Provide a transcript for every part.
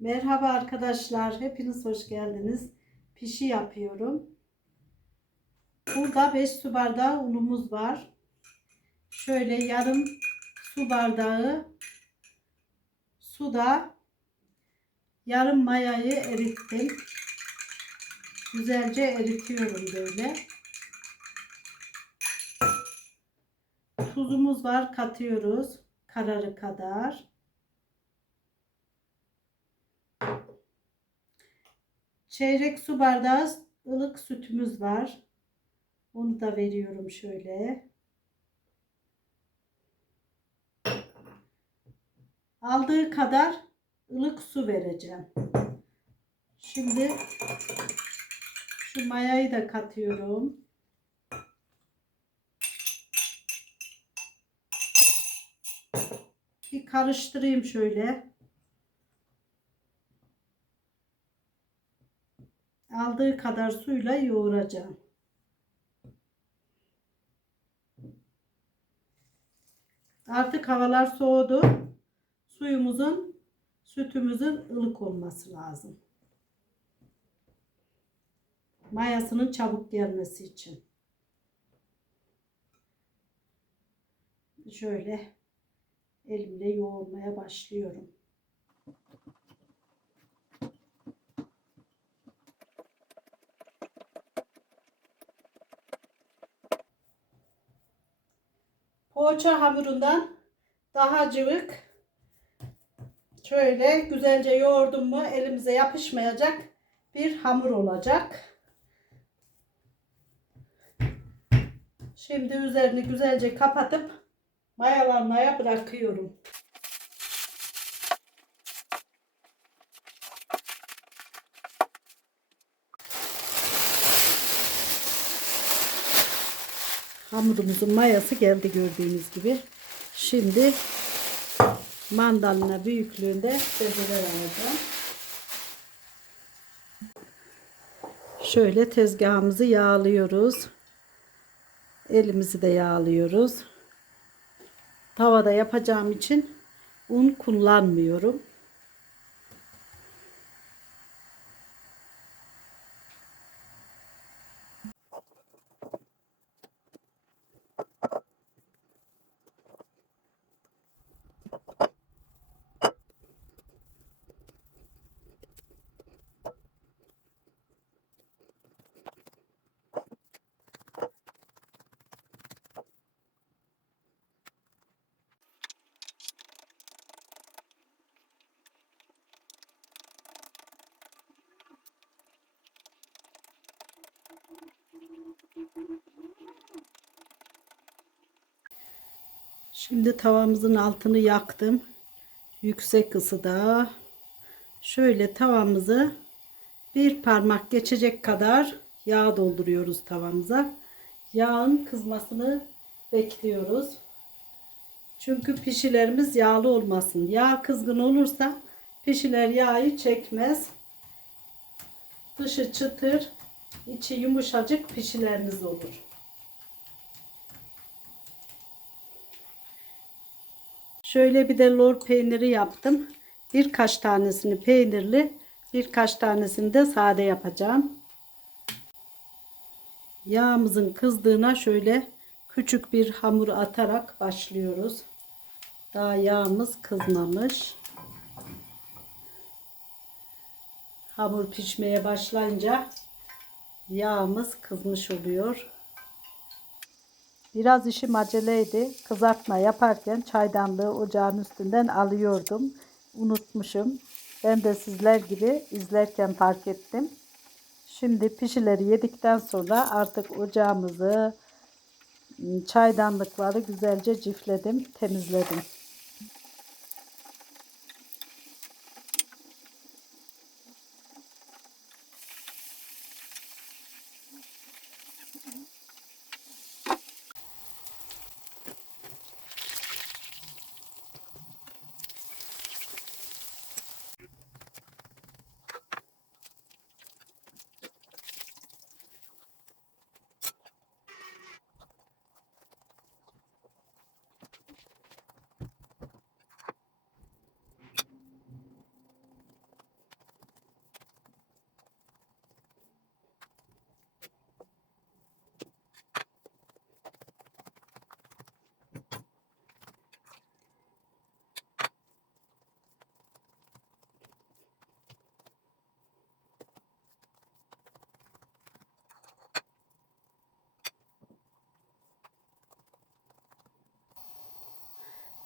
Merhaba arkadaşlar. Hepiniz hoş geldiniz. Pişi yapıyorum. Burada 5 su bardağı unumuz var. Şöyle yarım su bardağı suda yarım mayayı erittim. Güzelce eritiyorum böyle. Tuzumuz var katıyoruz kararı kadar. Çeyrek su bardağı ılık sütümüz var. Onu da veriyorum şöyle. Aldığı kadar ılık su vereceğim. Şimdi şu mayayı da katıyorum. Bir karıştırayım şöyle. Aldığı kadar suyla yoğuracağım. Artık havalar soğudu. Suyumuzun, sütümüzün ılık olması lazım. Mayasının çabuk gelmesi için. Şöyle elimle yoğurmaya başlıyorum. Poğaça hamurundan daha cıvık şöyle güzelce yoğurdum mu elimize yapışmayacak bir hamur olacak. Şimdi üzerini güzelce kapatıp mayalanmaya bırakıyorum. Hamurumuzun mayası geldi gördüğünüz gibi. Şimdi mandalina büyüklüğünde bezeler alacağım. Şöyle tezgahımızı yağlıyoruz. Elimizi de yağlıyoruz. Tavada yapacağım için un kullanmıyorum. Şimdi tavamızın altını yaktım. Yüksek ısıda. Şöyle tavamızı bir parmak geçecek kadar yağ dolduruyoruz tavamıza. Yağın kızmasını bekliyoruz. Çünkü pişilerimiz yağlı olmasın. Yağ kızgın olursa pişiler yağı çekmez. Dışı çıtır, içi yumuşacık pişileriniz olur. Şöyle bir de lor peyniri yaptım. Birkaç tanesini peynirli, birkaç tanesini de sade yapacağım. Yağımızın kızdığına şöyle küçük bir hamur atarak başlıyoruz. Daha yağımız kızmamış. Hamur pişmeye başlayınca yağımız kızmış oluyor. Biraz işim aceleydi. Kızartma yaparken çaydanlığı ocağın üstünden alıyordum. Unutmuşum. Ben de sizler gibi izlerken fark ettim. Şimdi pişileri yedikten sonra artık ocağımızı, çaydanlıkları güzelce cifledim, temizledim.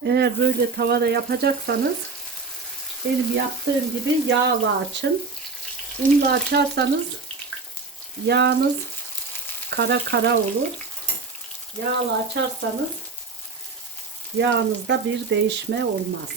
Eğer böyle tavada yapacaksanız benim yaptığım gibi yağla açın. Unla açarsanız yağınız kara kara olur. Yağla açarsanız yağınızda bir değişme olmaz.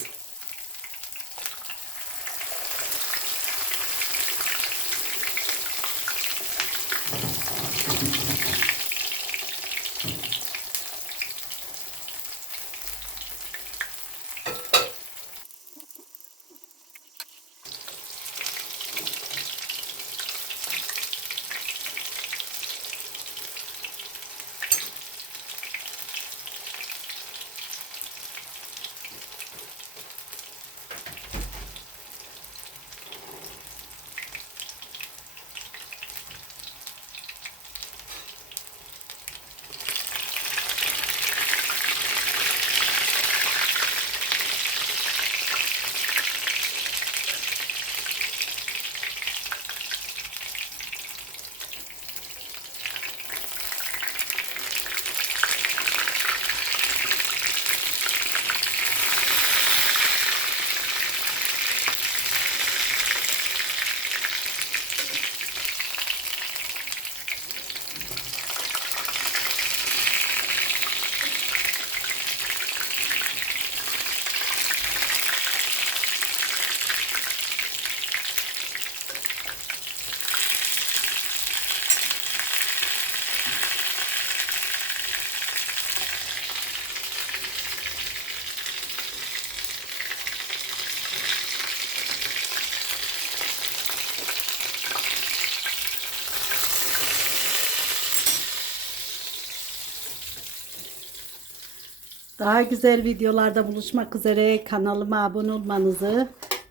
Daha güzel videolarda buluşmak üzere kanalıma abone olmanızı,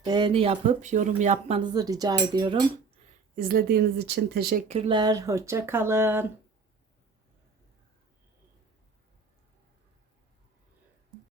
beğeni yapıp yorum yapmanızı rica ediyorum. İzlediğiniz için teşekkürler. Hoşça kalın.